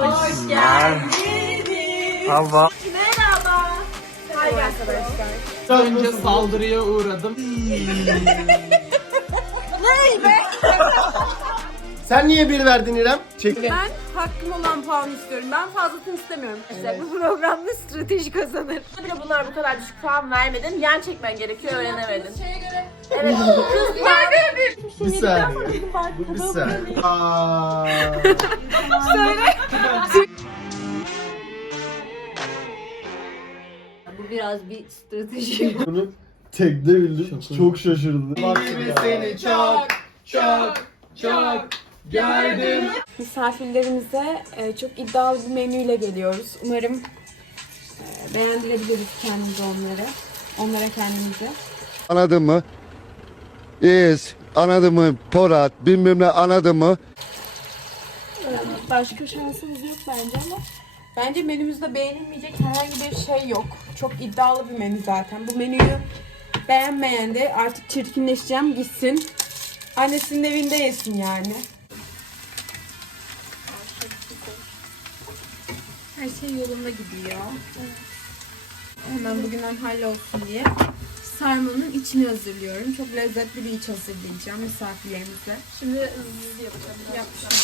Hoş geldiniz. Hava. Merhaba. Haydi arkadaşlar. Önce saldırıya uğradım. Sen niye bir verdin İrem? Çek. Ben hakkım olan puan istiyorum. Ben fazlasını istemiyorum. İşte bu programda strateji kazanır. Bile bunlar bu kadar düşük puan vermedin. Yan çekmen gerekiyor öğrenemedin. Evet. Kızlar Bir saniye. Bir saniye. Aa. Bu biraz bir strateji. Bunu tekte bildim. Çok şaşırdım. Bak Seni çok çok çok gördüm. Misafirlerimize e, çok iddialı bir menüyle geliyoruz. Umarım e, beğendirebiliriz kendimizi onları. Onlara kendimizi. Anladın mı? İz, anladın mı? Porat, bilmem ne anladın mı? Başka şansımız yok bence ama bence menümüzde beğenilmeyecek herhangi bir şey yok. Çok iddialı bir menü zaten. Bu menüyü beğenmeyen de artık çirkinleşeceğim gitsin. Annesinin evinde yesin yani. Her şey yolunda gidiyor. Hemen bugünden hallolsun diye sarmanın içini hazırlıyorum. Çok lezzetli bir iç hazırlayacağım misafirlerimize. Şimdi hızlı yapacağım. Yapacağım.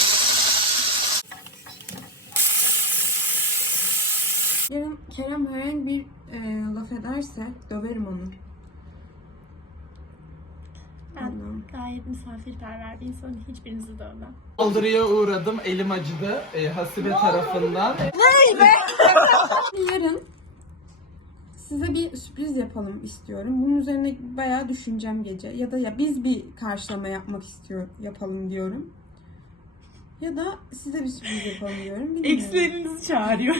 Yarın Kerem herhangi bir e, laf ederse döverim onu. Ben gayet misafirperver bir insanım. Hiçbirinizi dövmem. Saldırıya uğradım. Elim acıdı. E, Hasibe tarafından. Yarın size bir sürpriz yapalım istiyorum. Bunun üzerine bayağı düşüneceğim gece. Ya da ya biz bir karşılama yapmak istiyor yapalım diyorum. Ya da size bir sürpriz yapalım diyorum. Eksilerinizi çağırıyor.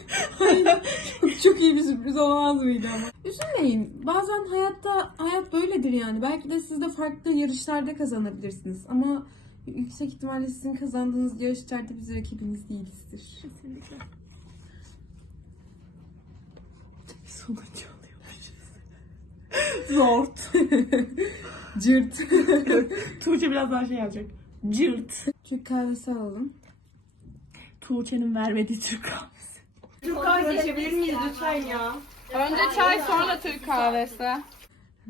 Aynen. çok, çok iyi bir sürpriz olmaz mıydı ama. Üzülmeyin. Bazen hayatta hayat böyledir yani. Belki de siz de farklı yarışlarda kazanabilirsiniz. Ama yüksek ihtimalle sizin kazandığınız yarışlarda biz rakibiniz değilizdir. Kesinlikle. Sonuç alıyormuşuz. Zort. Cırt. Tuğçe biraz daha şey yapacak. Cırt. Türk kahvesi alalım. Tuğçe'nin vermediği Türk kahvesi. Önce çay sonra Türk kahvesi.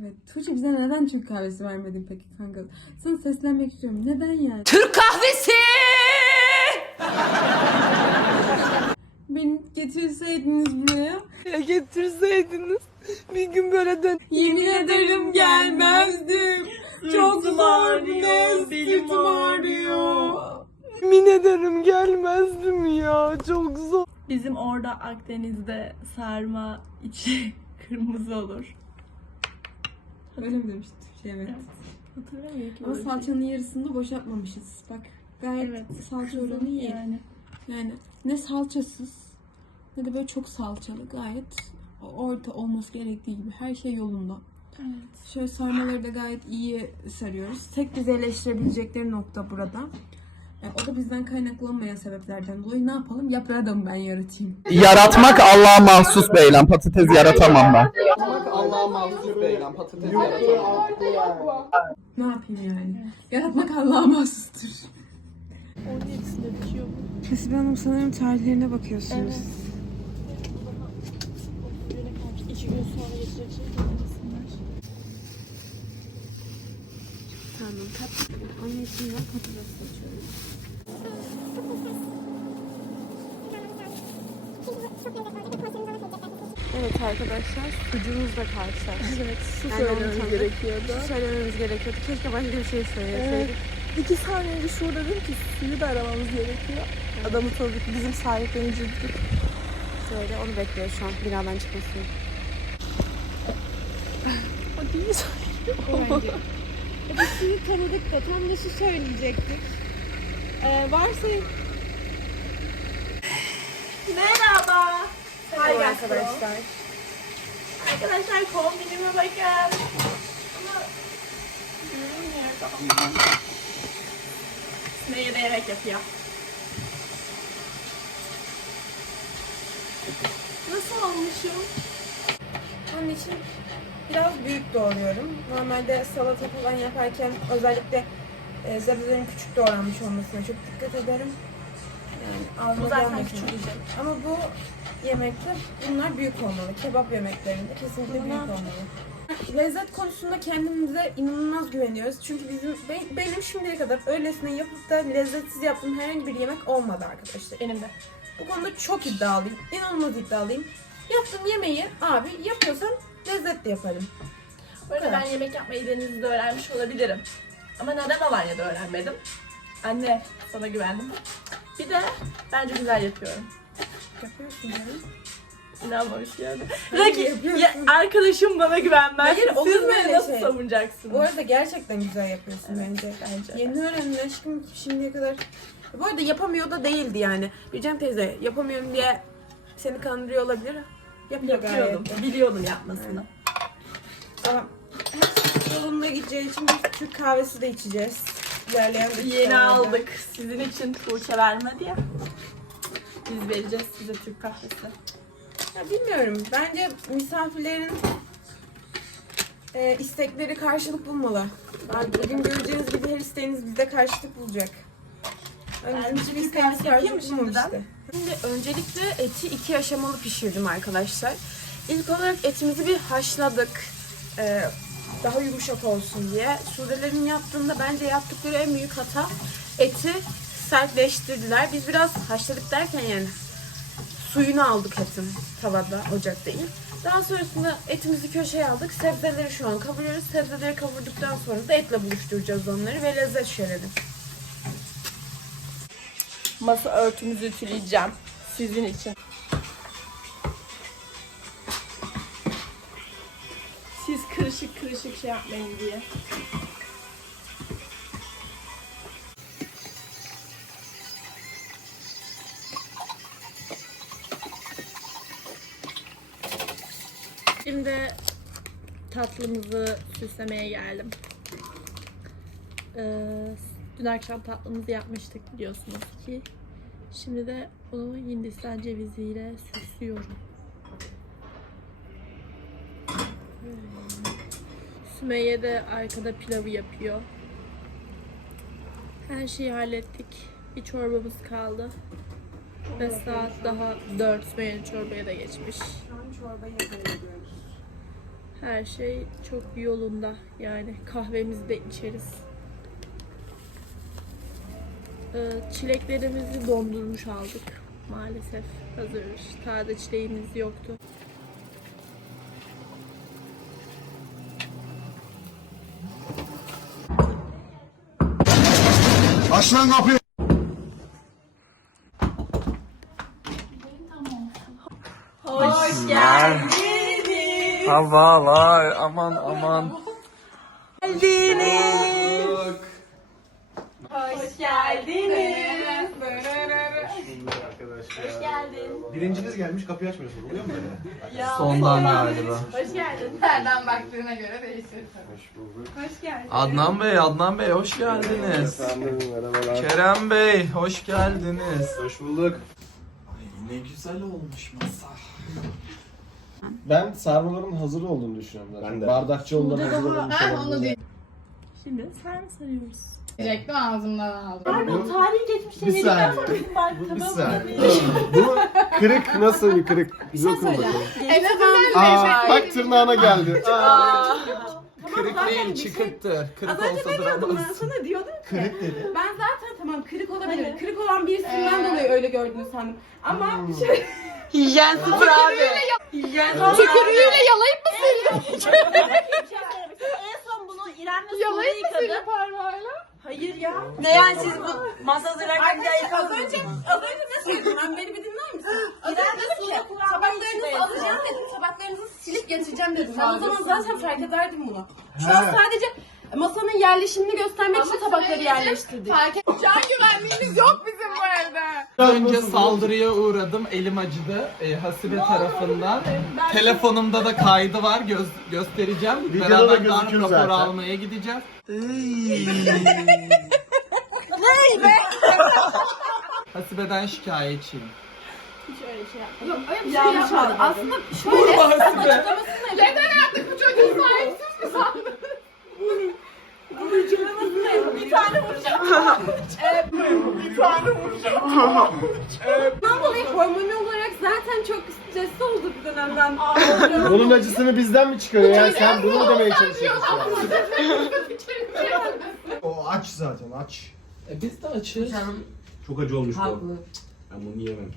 Evet. Tuğçe bize neden Türk kahvesi vermedin peki kanka? Sana seslenmek istiyorum. Neden yani? Türk kahvesi! Getirseydiniz buraya. Ya getirseydiniz bir gün böyle dön. Yemin ederim gelmezdim. Çok zor ağrıyor, ne? Sırtım ağrıyor. Min ederim gelmezdim ya çok zor. Bizim orada Akdeniz'de sarma içi kırmızı olur. Öyle mi demiştin? Şey evet. Hatırlamıyor ki. Ama öyle şey. salçanın yarısını boşaltmamışız. Bak gayet Evet. salça oranı iyi. Yani. Yani ne salçasız ne de böyle çok salçalı. Gayet orta olması gerektiği gibi. Her şey yolunda. Evet. Şöyle sarmaları da gayet iyi sarıyoruz. Tek bizi eleştirebilecekleri nokta burada. E, o da bizden kaynaklanmayan sebeplerden dolayı ne yapalım? Yaprağı da mı ben yaratayım? Yaratmak Allah'a mahsus bir eylem. Patates yaratamam ben. Bak Allah'a mahsus bir eylem. Patates yaratamam. Ne yapayım yani? Yaratmak Allah'a mahsustur. 17'sinde bitiyor bu. Hasibe Hanım sanırım tarihlerine bakıyorsunuz. Düğüne kalmış. İki şey. Tamam. Kat, onun içinden patates seçiyorum. Evet arkadaşlar, sucuğumuzla karşılaştık. Evet, su söylememiz gerekiyordu. Su söylememiz gerekiyordu. Keşke başka bir şey söyleseydik. İki saniye önce şurada dedim ki suyu da aramamız gerekiyor. Adamı tabii ki bizim sahipleniciydik. Söyle, onu bekliyor şu an binadan çıkmasını. Değil. Sizi tanıdık da tam da şu söyleyecektik. Ee, varsayın. Merhaba. Haydi arkadaşlar. Arkadaşlar kombinime bakın. De yemek yapıyor. Nasıl olmuşum? Onun için biraz büyük doğruyorum. Normalde salata falan yaparken özellikle e, sebzelerin küçük doğranmış olmasına çok dikkat ederim. Yani almadan zaten küçülecek. Ama bu yemekte bunlar büyük olmalı. Kebap yemeklerinde kesinlikle büyük olmalı. Lezzet konusunda kendimize inanılmaz güveniyoruz. Çünkü bizim ben- benim şimdiye kadar öylesine yapıp da lezzetsiz yaptığım herhangi bir yemek olmadı arkadaşlar. Benim de. Bu konuda çok iddialıyım. İnanılmaz iddialıyım. Yaptığım yemeği abi yapıyorsan lezzetli yaparım. Bu arada ben yemek yapmayı denizde öğrenmiş olabilirim. Ama neden Alanya'da öğrenmedim? Anne sana güvendim. Bir de bence güzel yapıyorum. Yapıyorsun canım. İnanmamış yani. Hayır, Raki, yapıyorsun. ya, arkadaşım bana güvenmez. Hayır, olur Siz mu beni nasıl şey? savunacaksınız? Bu arada gerçekten güzel yapıyorsun bence. Bence. Yeni öğrendin aşkım şimdiye kadar. Bu arada yapamıyor da değildi yani. Bircan teyze yapamıyorum diye seni kandırıyor olabilir. Yapıyor Yapıyordum. Biliyordum yapmasını. Ama her şey yolunda gideceği için biz Türk kahvesi de içeceğiz. İlerleyen Yeni dakikalarda. aldık. Sizin için Tuğçe vermedi ya. Biz vereceğiz size Türk kahvesi. Ya bilmiyorum. Bence misafirlerin e, istekleri karşılık bulmalı. Bugün göreceğiniz gibi her isteğiniz bizde karşılık bulacak. Yani yapayım mı bulmamıştı. Şimdi öncelikle eti iki aşamalı pişirdim arkadaşlar. İlk olarak etimizi bir haşladık. Ee, daha yumuşak olsun diye. Surelerin yaptığında bence yaptıkları en büyük hata eti sertleştirdiler. Biz biraz haşladık derken yani suyunu aldık etin tavada, ocak değil. Daha sonrasında etimizi köşeye aldık. Sebzeleri şu an kavuruyoruz. Sebzeleri kavurduktan sonra da etle buluşturacağız onları ve lezzet şöleni. Masa örtümüzü ütüleyeceğim. Sizin için. Siz kırışık kırışık şey yapmayın diye. Şimdi tatlımızı süslemeye geldim. Ee, dün akşam tatlımızı yapmıştık biliyorsunuz ki. Şimdi de bunu Hindistan ceviziyle süslüyorum. Sümeyye de arkada pilavı yapıyor. Her şeyi hallettik. Bir çorbamız kaldı. Ve saat daha 4. Sümeyye'nin çorbaya da geçmiş. Her şey çok yolunda. Yani kahvemizi de içeriz. Ee, Çileklerimizi dondurmuş aldık. Maalesef hazır. Taze çileğimiz yoktu. Aç lan kapıyı. Hoş geldiniz. Havalar aman aman. geldiniz. Hoş geldiniz. Hoş geldin. Birinciniz gelmiş kapıyı açmıyorsunuz. Oluyor mu böyle? Sondan galiba. Hoş geldin. Nereden baktığına göre değişir. Hoş geldin. Adnan Bey, Adnan Bey hoş geldiniz. Efendim merhabalar. Kerem Bey hoş geldiniz. Hoş bulduk. Ay ne güzel olmuş masa. Ben sarmaların hazır olduğunu düşünüyorum zaten. Ben de. Bardakçı onların hazır olduğunu düşünüyorum. Şimdi sarma sarıyoruz. Diyecektim ağzımdan aldım. Pardon tarihi geçmiş Bir saniye. var. Bu bir saniye. Bu kırık nasıl bir kırık? Bize okun bakalım. En azından Aa, bak tırnağına geldi. Aa, Kırık değil, çıkıktır. Kırık olsa duramaz. sana diyordum kırık dedi. Ben zaten tamam kırık olabilir. Kırık olan birisinden dolayı öyle gördünüz sandım. Ama şey Hijyen sıfır abi. Hijyen sıfır Tükürüğüyle yalayıp mı En son bunu İrem'le Yalayıp mı sildin parmağıyla? Hayır ya. Ne yani siz bu masa hazırlarken bir az önce az önce ne söyledim? Ben beni bir dinler misin? Az önce dedim ki tabaklarınızı alacağım dedim. Tabaklarınızı silip getireceğim dedim. Ben o zaman zaten fark ederdim bunu. Şu an sadece masanın yerleşimini göstermek için tabakları yerleştirdik. Fark et. Can güvenliğimiz yok bizim. Önce saldırıya uğradım, elim acıdı e, Hasibe tarafından. Telefonumda da kaydı var, göz, göstereceğim. Videoda da Beraber darp gözükür raporu zaten. almaya gideceğiz. Hasibe'den şikayetçiyim. Hiç öyle şey yapmadım. Yok öyle bir şey Yanlış yapmadım. Aslında şöyle Hasibe. Neden artık bu çocuğu sahipsiz mi sandın? Bir tane vuracağım. Bir tane vuracağım. dolayı hormoni olarak zaten çok stresli olduk bir dönemden. Bunun acısını bizden mi çıkarıyor ya? Sen bunu mu demeye çalışıyorsun? o aç zaten aç. E biz de açığız. Çok acı olmuş bu. Ben bunu yiyemem.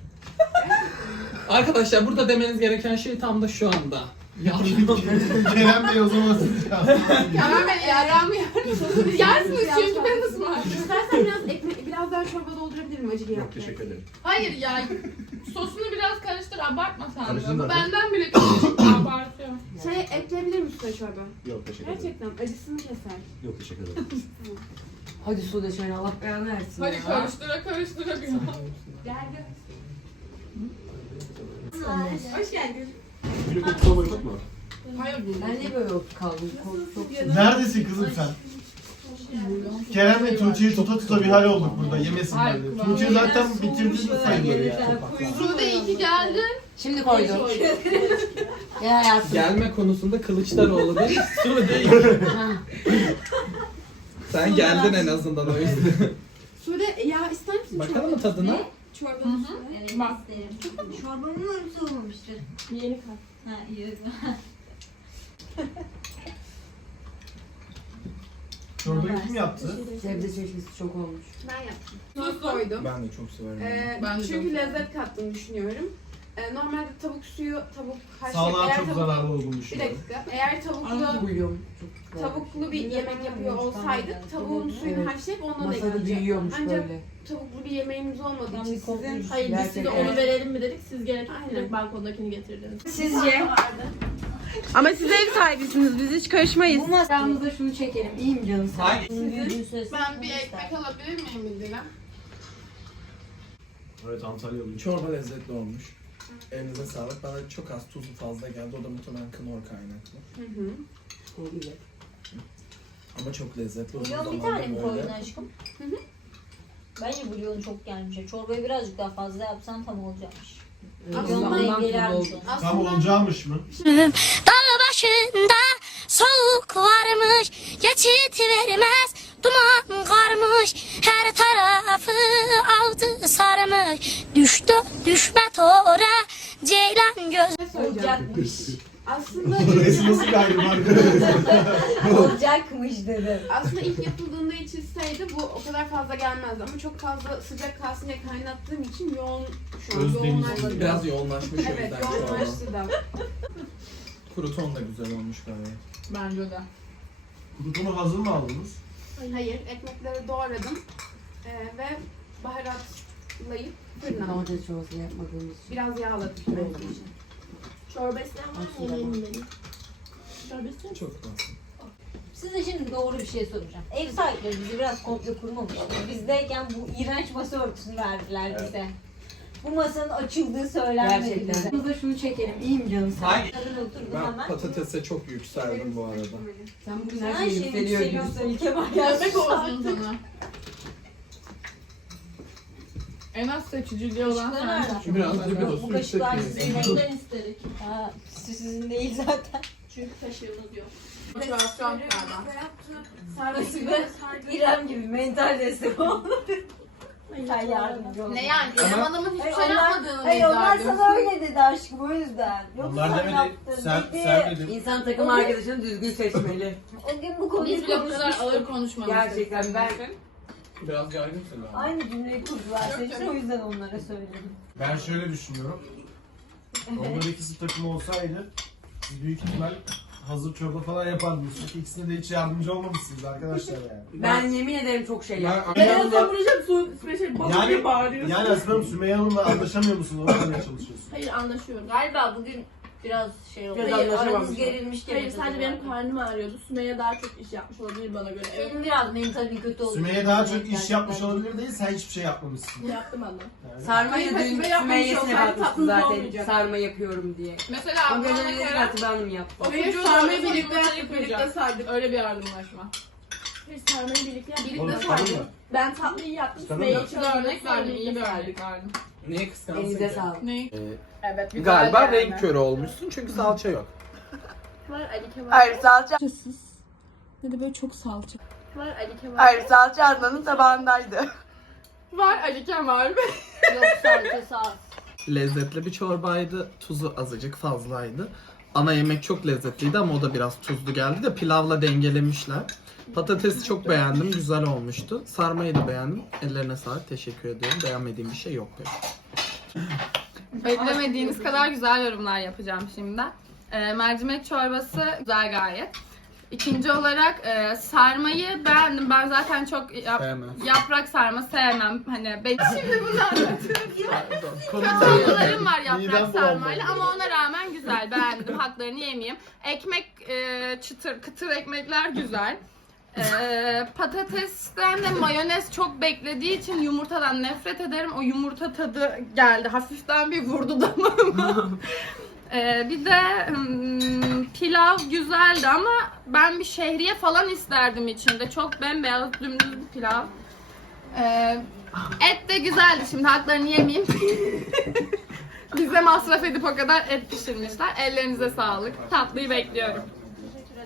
Arkadaşlar burada demeniz gereken şey tam da şu anda. Yavrum. Kerem Bey o zaman siz Tamam ben yaram Yersiniz çünkü ben ısmarladım. İstersen biraz ekmek, biraz daha çorba doldurabilirim acılı Yok yapmaya. teşekkür ederim. Hayır ya sosunu biraz karıştır abartma sen Karıştır de. zaten. Benden bile çok abartıyor. Şey ekleyebilir misin üstüne çorba? Yok teşekkür ederim. Gerçekten acısını keser. Yok teşekkür ederim. Hadi su döşemeyin Allah belanı versin Hadi ya. karıştıra karıştıra bir Hoş geldin. Bir kokusu olmayı tutma. Ben niye böyle kaldım? Çok Neredesin kızım sen? Kerem ve Tuğçe'yi tuta tuta bir hal olduk burada yemesinler diye. Tuğçe zaten bitirdin sayılır ya. Sude iyi ki geldin. Şimdi koydum. ya hayatım. Gelme konusunda Kılıçdaroğlu değil, Su değil. Sen geldin en azından o yüzden. Sude ya ister misin Bakalım mı tadına? Çorbanın üstüne. Bak. Çorbanın ölüsü olmamıştır. Yeni kat. Ha iyi. Çorbayı kim yaptı? Sebze çeşnisi çok olmuş. Ben yaptım. Tuz koydum. Ben de çok severim. Ee, Ben de çünkü çok lezzet kattığını düşünüyorum. Ee, normalde tavuk suyu, tavuk haşlayıp Sağlığa eğer çok zararlı olduğunu Bir düşünüyorum. dakika. Eğer tavuklu Bulyon çok güzel. tavuklu bir yemek yapıyor olsaydık tavuğun suyunu Evet. haşlayıp ondan Masada ekleyecektim. büyüyormuş Ancak böyle. Tavuklu bir yemeğimiz olmadığı Tam için bir kokmuş. sizin... Hayır biz size onu verelim mi dedik. Siz gerek Aynen. balkondakini getirdiniz. Sizce? Ama siz ev sahibisiniz. Biz hiç karışmayız. Bu masamızda şunu çekelim. İyi mi canım sen? Hangi? Ben bir ekmek alabilir miyim bildiğine? Evet Antalya'lıyım. Çorba lezzetli olmuş. Elinize sağlık. Bana çok az tuzu fazla geldi. O da muhtemelen knor kaynaklı. Hı hı. Olabilir. Ama çok lezzetli. Bulyon bir tane mi koydun aşkım? Bence bulyon çok gelmiş. Çorbayı birazcık daha fazla yapsan tam olacakmış. Bulyon dengelermiş onu. Tam olacakmış mı? Dağ başında soğuk varmış, geçit vermez, duman karmış, her tarafı aldı sarmış, düştü düşme tora, ceylan göz Olacakmış. Aslında Orası nasıl? Olacakmış dedim. aslında ilk yapıldığında içilseydi bu o kadar fazla gelmezdi ama çok fazla sıcak kalsın diye kaynattığım için yoğun şu an yoğunlaştı. Biraz yoğunlaşmış o Evet yüzden yoğunlaştı da. Kruton da güzel olmuş gayet. Bence de. Kurutunu hazır mı aldınız? Hayır ekmekleri doğradım ee, ve baharatlayıp fırına Domates çorbası yapmadığımız için. biraz yağladım. Çorba isteyen var mı? Yemeğini vereyim. Çorba isteyen Çok fazla. Size şimdi doğru bir şey soracağım. Ev sahipleri bizi biraz komple kurmamış. Bizdeyken bu iğrenç masa örtüsünü verdiler bize. Bu masanın açıldığı söylenmedi bize. Gerçekten. Masamızda şunu çekelim. İyi mi canım sen? Hangi? Kadın oturdu Ben hemen. patatese çok yükseldim bu arada. Sen bugün her şeyi şey yükseliyor yükseliyorsun var Yemek ya. olsun sana. En az seçiciliği olan Kaşıkları sen. nereden? Biraz da biraz Bu kaşıklar yüksek sizin renkten istedik. Ha, sizin değil zaten. çünkü taşığımız yok. Motivasyon galiba. İrem gibi mental destek oldu. Sen yardımcı ol. Ne yani? Ama- İrem Hanım'ın hiçbir şey onlar- yapmadığını Hayır onlar iddia sana öyle dedi aşkım o yüzden. Yoksa Onlar sen demedi. yaptın Sen, dedi. sen dedin. İnsan takım arkadaşını düzgün seçmeli. O gün bu konuyu Biz bile bu kadar konuşmuştuk. ağır konuşmamıştık. Gerçekten ben Biraz yaygınsın abi. Aynı cümleyi kurdular senin için o yüzden onlara söyledim. Ben şöyle düşünüyorum. Onlar ikisi takım olsaydı siz büyük ihtimal hazır çorba falan yapardınız. Çünkü ikisine de hiç yardımcı olmamışsınız arkadaşlar yani. ben yemin ederim çok şey Ben yaptım. Ben olsam vuracağım su şey balık Yani, diye bağırıyorsun. yani Aslı Hanım Sümeyye Hanım'la anlaşamıyor musunuz? Onu anlamaya çalışıyorsun. Hayır anlaşıyoruz. Galiba bugün biraz şey oldu. Biraz Hayır, anlaşamamışlar. aranız gerilmiş gibi. Hayır sadece benim karnım ağrıyordu. Sümeyye daha çok iş yapmış olabilir bana göre. Evet. Senin biraz mentalin kötü oldu. Sümeyye daha çok iş yapmış olabilir değil, sen hiçbir şey yapmamışsın. Yaptım anne. Yani. Sarmayı Hayır, dün Hatice yapmamış Sümeyye'sine olsaydı bakmıştı zaten. olmayacak. Sarma yapıyorum diye. Mesela O ablana dedi göre Hatice Hanım yaptı. o çocuğu sarmayı doğru birlikte yaptık, birlikte saydık. Öyle bir yardımlaşma. Biz sarmayı birlikte yaptık. Oğlum, Birlikte tamam mı? Ben tatlıyı yaptım. Tamam. Sümeyye örnek verdim. iyi bir örnek verdim. Kıskansın Elinize sağlık. Ne? Evet. güzel Galiba yani. renk körü olmuşsun çünkü salça yok. Var Ali Kemal. Hayır salça. Salçasız. Ya da böyle çok salça. Var Ali Kemal. Hayır salça Adnan'ın tabağındaydı. Var Ali Kemal. Yok salçası az. Lezzetli bir çorbaydı. Tuzu azıcık fazlaydı. Ana yemek çok lezzetliydi ama o da biraz tuzlu geldi de pilavla dengelemişler. Patatesi çok beğendim. Güzel olmuştu. Sarmayı da beğendim. Ellerine sağlık. Teşekkür ediyorum. Beğenmediğim bir şey yok benim. Beklemediğiniz kadar güzel yorumlar yapacağım şimdi. Ee, mercimek çorbası güzel gayet. İkinci olarak e, sarmayı beğendim. Ben zaten çok yap- Sevmem. yaprak sarma sevmem. Hani ben şimdi bunu anlatıyorum. Konu Anılarım var yaprak bulandı. sarmayla ama ona rağmen güzel beğendim. Haklarını yemeyeyim. Ekmek e, çıtır kıtır ekmekler güzel. E, patatesten de mayonez çok beklediği için yumurtadan nefret ederim. O yumurta tadı geldi. Hafiften bir vurdu damağıma. E, bir de hmm, pilav güzeldi ama ben bir şehriye falan isterdim içinde. Çok bembeyaz dümdüz bir pilav. E, et de güzeldi şimdi haklarını yemeyeyim. Bize masraf edip o kadar et pişirmişler. Ellerinize sağlık. Tatlıyı bekliyorum.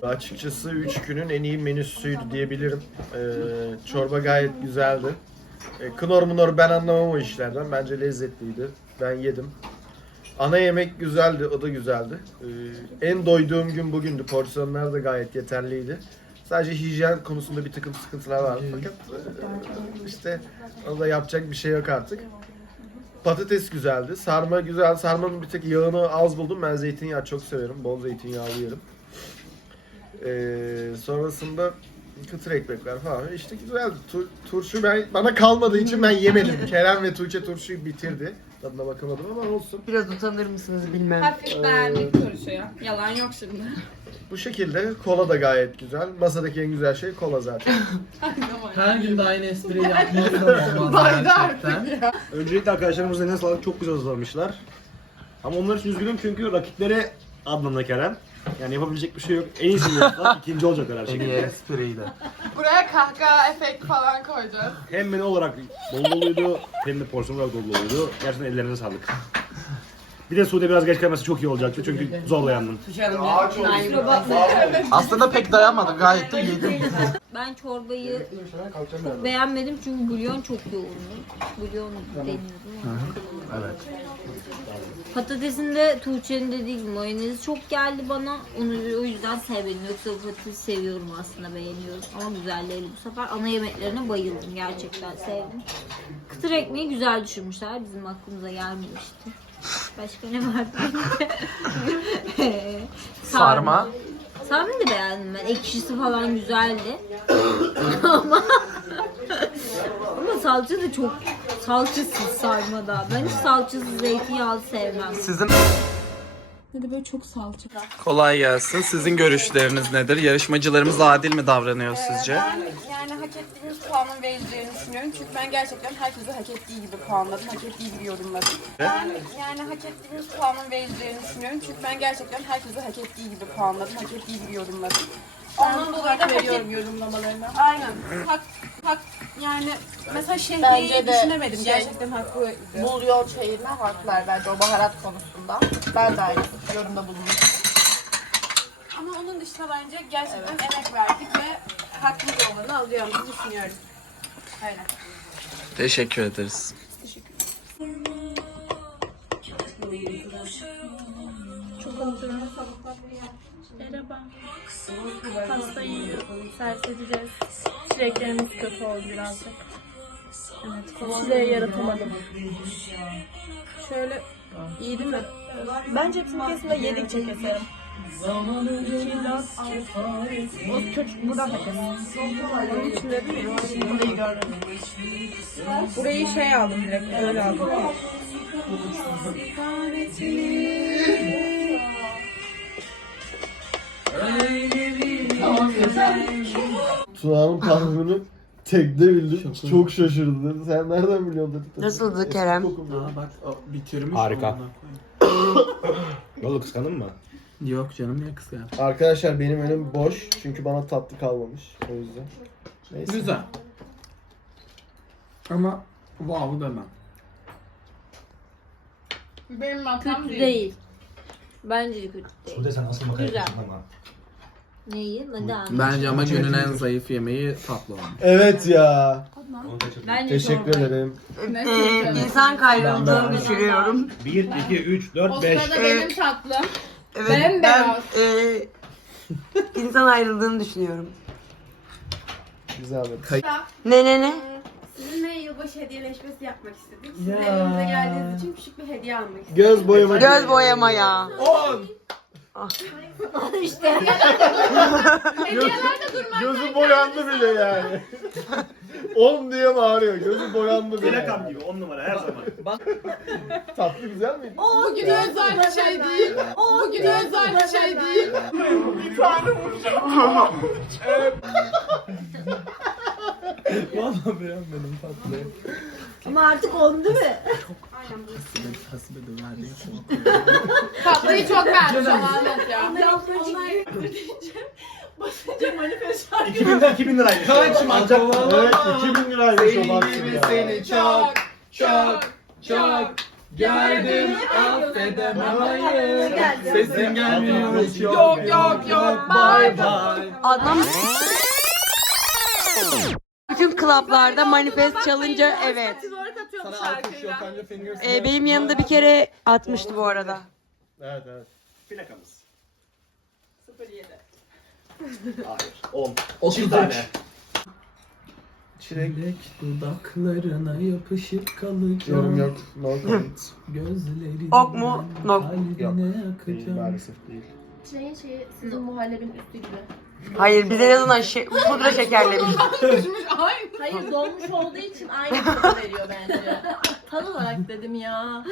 Açıkçası 3 günün en iyi menüsüydü diyebilirim. Ee, çorba gayet güzeldi. Ee, knor munor ben anlamam o işlerden. Bence lezzetliydi. Ben yedim. Ana yemek güzeldi, o da güzeldi. Ee, en doyduğum gün bugündü. Porsiyonlar da gayet yeterliydi. Sadece hijyen konusunda bir takım sıkıntılar vardı. Fakat e, işte ona da yapacak bir şey yok artık. Patates güzeldi. Sarma güzel. Sarmanın bir tek yağını az buldum. Ben zeytinyağı çok severim. Bol zeytinyağlı yerim. Ee, sonrasında kıtır ekmekler falan. İşte güzeldi. Tur- turşu ben bana kalmadığı için ben yemedim. Kerem ve Tuğçe turşuyu bitirdi. Tadına bakamadım ama olsun. Biraz utanır mısınız bilmem. Hafif beğendik turşuyu. Yalan yok şimdi. Bu şekilde kola da gayet güzel. Masadaki en güzel şey kola zaten. Her gün de aynı espriyi yapmazsam olmaz gerçekten. Öncelikle arkadaşlarımız eline sağlık çok güzel hazırlamışlar. Ama onlar için üzgünüm çünkü rakipleri Adnan'la Kerem. Yani yapabilecek bir şey yok. En iyisini yaptılar. ikinci olacaklar her En iyi şekilde. espriydi. Buraya kahkaha efekt falan koyacağız. Hem menü olarak dolu doluydu hem de porsiyon olarak dolu doluydu. Gerçekten ellerine sağlık. Bir de Sude biraz geç gelmesi çok iyi olacaktı çünkü zorla yandım. Aslında pek dayanmadı. Gayet de yedim. Ben çorbayı çok beğenmedim çünkü bulyon çok yoğundu. Bulyon deniyordum. Evet. Patatesin de Tuğçe'nin dediği gibi mayonezi çok geldi bana. Onu o yüzden sevmedim. Yoksa patatesi seviyorum aslında beğeniyorum. Ama güzel değil bu sefer. Ana yemeklerine bayıldım. Gerçekten sevdim. Kıtır ekmeği güzel düşünmüşler. Bizim aklımıza gelmemişti. Başka ne vardı? Sarma. Sarmayı da beğendim ben. Ekşisi falan güzeldi. ama ama salça da çok salçasız sarmada. Ben hiç salçasız zeytinyağlı sevmem. Sizin Ya da böyle çok salça. kolay gelsin. Sizin görüşleriniz nedir? Yarışmacılarımız adil mi davranıyor sizce? Ben yani hak ettiğimiz puanın verileceğini düşünüyorum. Çünkü ben gerçekten herkese hak ettiği gibi puanladım. Hak ettiği gibi yorumladım. Ben yani hak ettiğimiz puanın verileceğini düşünüyorum. Çünkü ben gerçekten herkese hak ettiği gibi puanladım. Hak ettiği gibi yorumladım. Ondan dolayı da veriyorum yorumlamalarını. Aynen. Hak, hak yani mesela şehriyeyi düşünemedim. Gerçekten haklı. Bol yol şehrine haklılar bence o baharat konusunda. Ben de aynı yorumda bulundum. Ama onun dışında bence gerçekten emek verdik ve haklı bir olanı alacağımızı düşünüyorum. Aynen. Teşekkür ederiz. Merhaba. Pastayı servis edeceğiz. Çileklerimiz kötü oldu birazcık. Evet, çileği yaratamadım. Şöyle iyi değil mi? Bence hepsini kesin de yedikçe keserim. 2, 4, 6. O çocuk buradan da kesin. Onun içinde değil. Burayı şey aldım direkt. Öyle aldım. Tuna'nın parfümünü tekte bildim. Çok, şaşırdım. Sen nereden biliyorsun dedi. Nasıldı Kerem? Aa bak o bitirmiş. Harika. amına koyayım. Ne oldu kıskandın mı? Yok canım niye kıskan? Arkadaşlar benim önüm boş. Çünkü bana tatlı kalmamış. O yüzden. Neyse. Güzel. Ama wow demem. Benim matam Kötü değil. Bence de kötü değil. Sude sen asıl Güzel. ama. Neyi? Bence ama günün en zayıf yemeği tatlı olmuş. Evet ya. Bence Teşekkür ederim. Ee, insan kayrıldığını düşünüyorum. 1, 2, 3, 4, O 5. sırada benim tatlım. Evet, ben Bembeyaz. e, insan ayrıldığını düşünüyorum. Güzel. Ne ne ne? Sizinle yılbaşı hediyeleşmesi yapmak istedik. Siz Ya. evimize geldiğiniz için küçük bir hediye almak istedik. Göz boyama. Göz boyama ya. 10! İşte. Gözü boyandı bile yani. 10 diye bağırıyor. Gözü boyandı bile. Plakam gibi 10 numara her zaman. Tatlı güzel miydi? Bugün özel bir şey değil. Bugün özel bir şey değil. Valla beğenmedim tatlıyı. Ama artık oldu değil mi? Hasibe de verdiği Tatlıyı çok. Sana anlat ya. 2000'den 2000 liraymış. Kaçma Ancak Evet 2000 liraymış o bak Sevgimi ya. seni çok çok çok gördüm affedemem. Hayır. Sesin gelmiyor. hiç yok Yok, yok, yok. bye bye Bütün klaplarda manifest çalınca evet. Sana alkış yok anca fingers Ee, benim yanımda bir kere atmıştı bu arada. Evet evet. Plakamız. 07. Hayır. 10. 30 Çift tane. Çilek dudaklarına yapışıp kalacağım Yorum yok. No comment. Gözlerin Ok mu? Nok. kalbine Değil maalesef değil. Çileğin şeyi sizin muhallebinin üstü gibi. Hayır bize yazılan şey, pudra şekerlemiş. Aynı. Hayır donmuş olduğu için aynı tadı veriyor bence. Tad olarak dedim ya.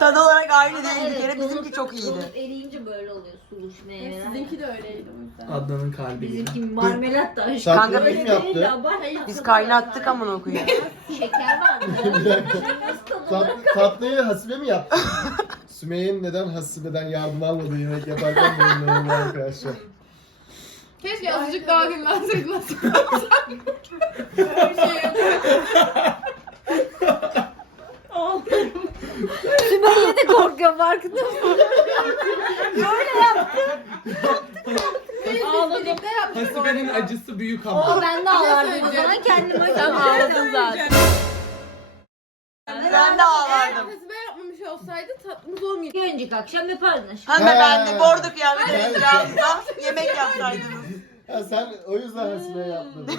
Tadı olarak aynı değil bir kere bizimki çok iyiydi. donut eriyince böyle oluyor suluş meyveler. Sizinki de öyleydi o yüzden. Adnan'ın kalbi gibi. Bizimki marmelat da aşk. Tatlı Kanka, kim yaptı? Biz kaynattık amına koyayım. Şeker var mı? Tatlı, tatlıyı Hasibe mi yaptı? Sümeyye'nin neden Hasibe'den yardım almadığı yemek yaparken memnunum arkadaşlar. Keşke azıcık daha dinlenseydin nasıl Sümeyye de korkuyor farkında mısın? Ağladım. Hasibe'nin acısı büyük O ama. ben de ağlardım o zaman kendime Sen ağladın zaten. Ben de ağlardım. Hasibe yapmamış olsaydı tatlımız olmayacak. Bir önceki akşam yapardın. Hanımefendi He. bordo kıyafeti Ben- etrafında yemek yapsaydınız. Ha sen o yüzden Hasibe yapmadın.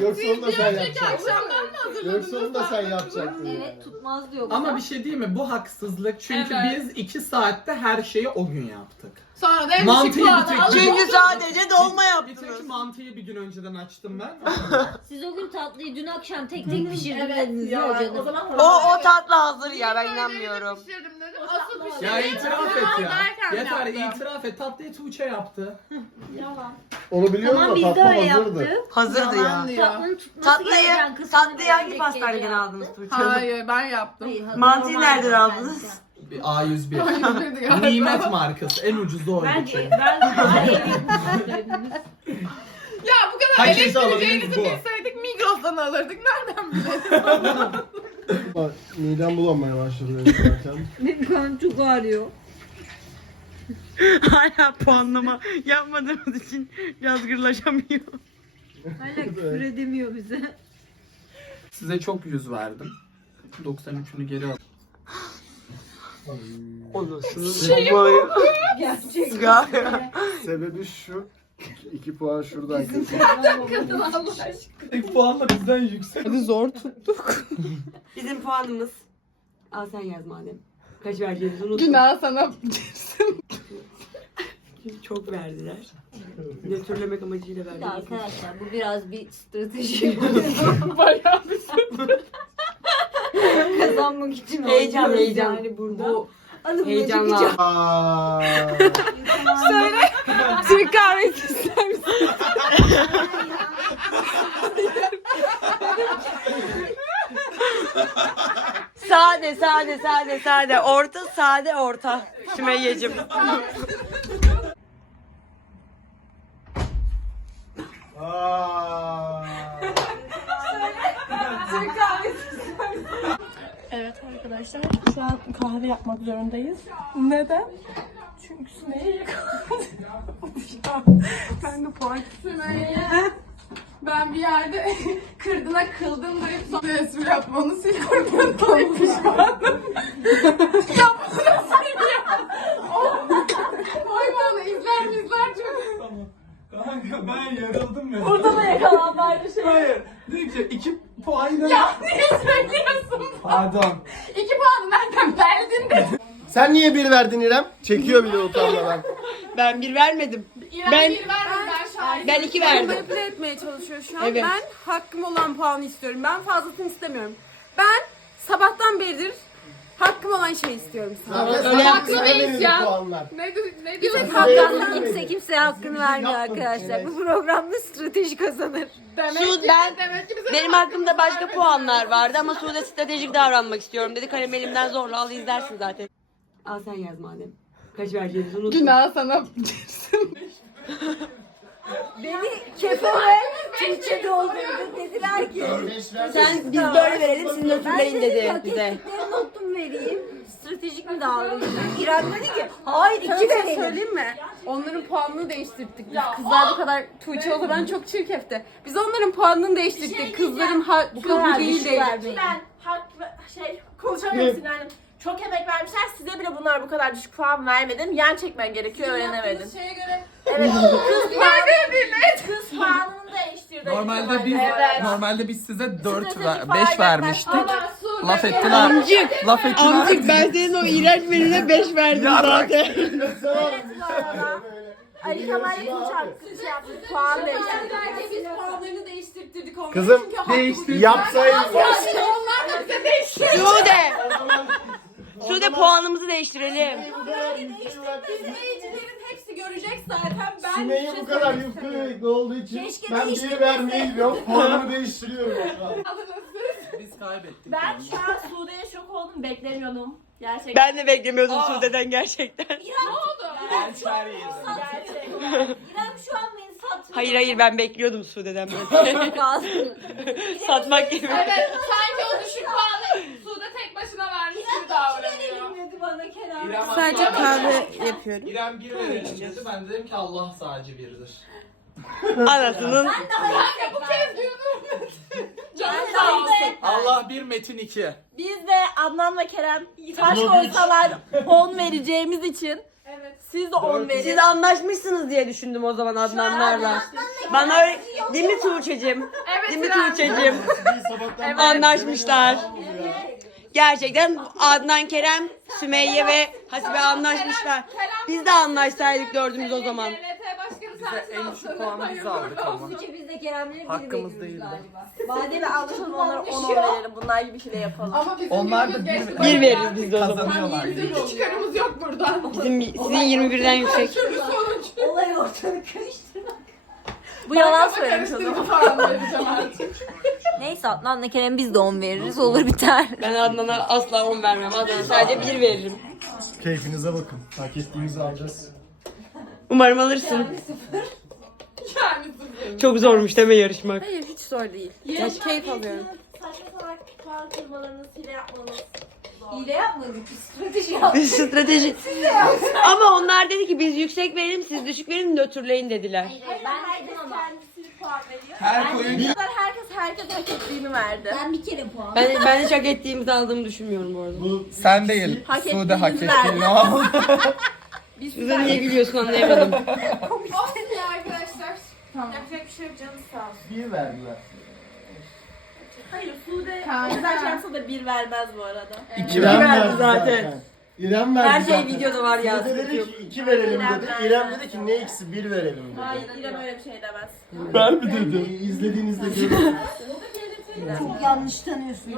Yoksa onu da sen yapacaktın. Akşamdan mı hazırladınız? Yoksa onu da sen yapacaktın yani. Evet tutmaz diyor. Ama bir şey değil mi? Bu haksızlık. Çünkü Evet. biz 2 saatte her şeyi o gün yaptık. Sonra da en Mantıyı puanı bir tek- alıp Çünkü sadece dolma Bir tek yaptınız. mantıyı bir gün önceden açtım ben. Siz o gün tatlıyı dün akşam tek tek pişirdin Evet ya ya. canım. O zaman O o tatlı hazır ya ben inanmıyorum. pişirdim dedim. Asıl pişirdim. ya itiraf et ya. Yeter itiraf et. Tatlıyı Tuğçe yaptı. Yalan. Onu biliyorum Tamam da biz de tatlı öyle hazırdı. yaptık. Hazırdı ya. Yalan diyor. Tatlının tutması Tatlıyı, gereken tatlıyı hangi bilecek pastaneden aldınız Tuğçe? Hayır ben yaptım. Hayır, hazır Mantıyı normal nereden bence. Bir A101. Hayır, galiba. Nimet markası. En ucuzu oydu Bence ben Ya bu kadar Kaçıncı alabiliriz eleştireceğinizi bu? bilseydik Migros'tan alırdık. Nereden bilelim? Bak, Midem bulanmaya başladı benim zaten. Benim karnım çok ağrıyor. Hala puanlama yapmadığımız için biraz gırlaşamıyor. Hala küfür edemiyor bize. Size çok yüz verdim. 93'ünü geri al. Olursunuz. Şey Gerçekten. Sebebi şu. 2 puan şuradan. Kadın Allah aşkına. İlk puanla bizden yüksek. Hadi zor tuttuk. Bizim puanımız. Al sen yaz madem. Kaç vereceğimizi unuttum. Günah sana. Çok verdiler. Nötrlemek amacıyla Ya verdiler. arkadaşlar bu biraz bir strateji. Bayağı bir Kazanmak için Heyecan heyecan. Yani burada. Bu Alın heyecanla. Aa. Türk kahvesi ister misin? Sade sade sade sade. Orta sade orta. Sümeyye'cim. Aa. Evet arkadaşlar şu an kahve yapmak zorundayız. Neden? Çünkü Sümeyye yakaladı. ben de puan Sümeyye. Ben bir yerde kırdına kıldım deyip sonra espri yapmanı siliyorum. Dolayı pişmanım. ya bunu nasıl ya? Oy bana izler mi izler çok. Kanka ben yarıldım ya. Burada da yakalanlardı şey. Hayır. Dedi ki iki puanla. Ya niye söylüyorsun? Pardon. İki puanı nereden verdin de. Sen niye bir verdin İrem? Çekiyor bile utanmadan. Ben bir vermedim. İrem Ben- bir verdim ben şahit. Ben iki verdim. manipüle etmeye çalışıyor şu an. Evet. Ben hakkım olan puanı istiyorum. Ben fazlasını istemiyorum. Ben sabahtan beridir hakkım olan şeyi istiyorum sadece. Öyle Haklı Sana mıyız verildi ya? puanlar. Ne, di- ne diyorsun? Hakkını kimse kimseye hakkını vermiyor yapmadık arkadaşlar. Bu programda strateji kazanır. Demek Su, ki, ben- demek ki bize Benim hakkımda başka puanlar vardı ama Sude stratejik davranmak istiyorum dedi. Kalem elimden zorla al izlersin zaten. Al sen yaz madem. Kaç vereceğimizi unuttum. Günah sana. Beni Kefo ve Tuğçe doldurdu. Dediler ki Sen biz böyle verelim siz nötrleyin dedi bize. ettikleri notumu vereyim. Stratejik mi davranayım? İrem dedi ki hayır iki verelim. söyleyeyim mi? Onların puanını değiştirdik biz. Kızlar bu kadar Tuğçe o zaman çok çirkefti. Biz onların puanını değiştirdik. Kızların hakkı bu değil değil. Ben hak şey konuşamıyorum Sinan'ım. Çok emek vermişler. Size bile bunlar bu kadar düşük puan vermedim. Yan çekmen gerekiyor öğrenemedim. Şeye göre Evet. Kız puanını, kız puanını değiştirdi. Normalde biz Evet. normalde biz size 4 Stratejik ver, puan 5 vermiştik. ama su Laf dedi. ettiler. Amcık. Laf ettiler. Amcık ben senin o iğrenç menüne 5 verdim Ya bırak. zaten. Evet bu arada. Ali Tuğçe hakkı şey yaptı. Puan değiştirdi. Bence biz puanlarını değiştirdik onların. Kızım Çünkü hakkı bu değiştir- yapsaydın. Onlar da bize değişti. Sude. Sude puanımızı değiştirelim. İzleyicilerin hepsi görecek zaten. Ben Sümeyye bu kadar yufka yürekli olduğu için Keşke ben bir vermeyi biliyorum. Puanımı değiştiriyorum şu an. Biz kaybettik. Ben şu an Sude'ye şok oldum. Beklemiyordum. Gerçekten. Ben de beklemiyordum Sude'den gerçekten. Ne oldu? Gerçekten. Gerçekten. İrem şu an beni satmıyor. Hayır hayır ben bekliyordum Sude'den böyle. Satmak gibi. Evet sanki o düşük puanı Suda tek başına vermiş gibi davranıyor. Verilmedi bana Kerem. İrem Sadece kahve yapıyorum. İrem 1 verelim dedi. Ben dedim ki Allah sadece 1'dir. Anasının. Kanka bu kez diyorum. Canım sağ olsun. Allah 1 Metin 2. Biz de Adnan ve Kerem taş koysalar 10 vereceğimiz için Evet. siz de 10 verin. Siz anlaşmışsınız diye düşündüm o zaman Adnanlarla. Bana öyle... Değil mi Tuğçe'cim? Evet Değil mi. Tuğçe'cim? Bir sabahtan Anlaşmışlar. Gerçekten Adnan Kerem, Sümeyye ve Hasibe anlaşmışlar. Biz de anlaşsaydık dördümüz o zaman. TRT başkanı Bize sensin en düşük aslında. puanı biz aldık ama. Biz de Kerem'le Hakkımız değildi. Madem anlaşalım onlara 10 verelim. Bunlar gibi hile yapalım. Ama bizim Onlar da bir- geçti. Bir veririz biz de o zaman. Kazanıyorlar. Bizim bir çıkarımız yok buradan. Bizim, sizin 21'den yüksek. Türlü sonuç. olay ortalık karıştırmak. Bu yalan Kafa söylemiş o zaman. karıştırıcı falan vereceğim artık. Neyse Adnan'la Kerem biz de 10 veririz olur biter. Ben Adnan'a asla 10 vermem. Adnan'a sadece 1 veririm. Keyfinize bakın. Hak ettiğimizi alacağız. Umarım alırsın. Yani sıfır. Çok zormuş deme yarışmak. Hayır hiç zor değil. Çok keyif alıyorum. Saçma salak puan kırmalarınız, hile yapmanız. Hile yapmadık. Strateji yaptık. Bir strateji. Ama onlar dedi ki biz yüksek verelim siz düşük verin nötrleyin dediler. Hayır, herkes kendisi puan veriyor. Her koyun Herkes herkes hak ettiğini verdi. Ben bir kere puan. Ben, ben hiç hak ettiğimizi aldığımı düşünmüyorum bu arada. Bu sen değil. Hak Sude hak ettiğini al. Biz Size niye gülüyorsun anlayamadım. Olsun ya arkadaşlar. Yapacak bir şey yok canım sağ olsun. bir verdiler. Hayır Sude güzel şansa da bir vermez bu arada. İrem verdi zaten. İrem verdi Her şey zaten. videoda var ya. Sıkıntı dedi ki iki verelim İrem dedi. verdi. İrem dedi ki ne eksi bir verelim dedi. Hayır İrem öyle bir şey demez. Ben mi dedim? İzlediğinizde görürsünüz. Çok yanlış tanıyorsun.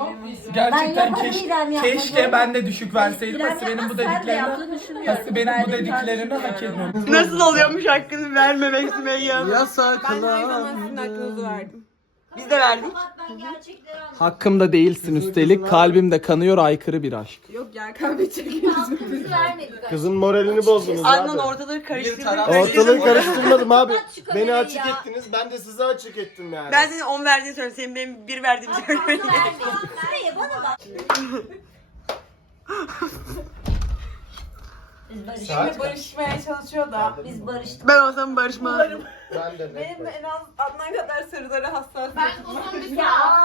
Gerçekten Ben keş, keşke ben de düşük verseydim. İrem Hasibe'nin bu sen de dediklerini yaptığını düşünmüyorum. Hasibe'nin bu Verdiğini dediklerini hak ediyorum. Nasıl oluyormuş hakkını vermemek Sümeyye Hanım? Yasaklar. sizin hakkınızı verdim. Biz de verdik. Ben gerçekleri anladım. Hakkımda değilsin üstelik. Kalbimde kanıyor aykırı bir aşk. Yok ya kahve çekiyoruz. Hakkımızı vermedik. Kızın moralini bozdunuz Adnan abi. ortalığı karıştırdı. Ortalığı karıştırmadım abi. Beni açık ya. ettiniz. Ben de size açık ettim yani. Ben senin 10 verdiğini söylüyorum. Senin benim 1 verdiğimi söylüyorum. Süreye bana bak. Biz barıştık. Saat kaç? Barışmaya çalışıyor da. Biz barıştık. Ben olsam barışmam. Ben de net Benim de en az Adnan kadar sarılara hassas. Ben uzun bir Ya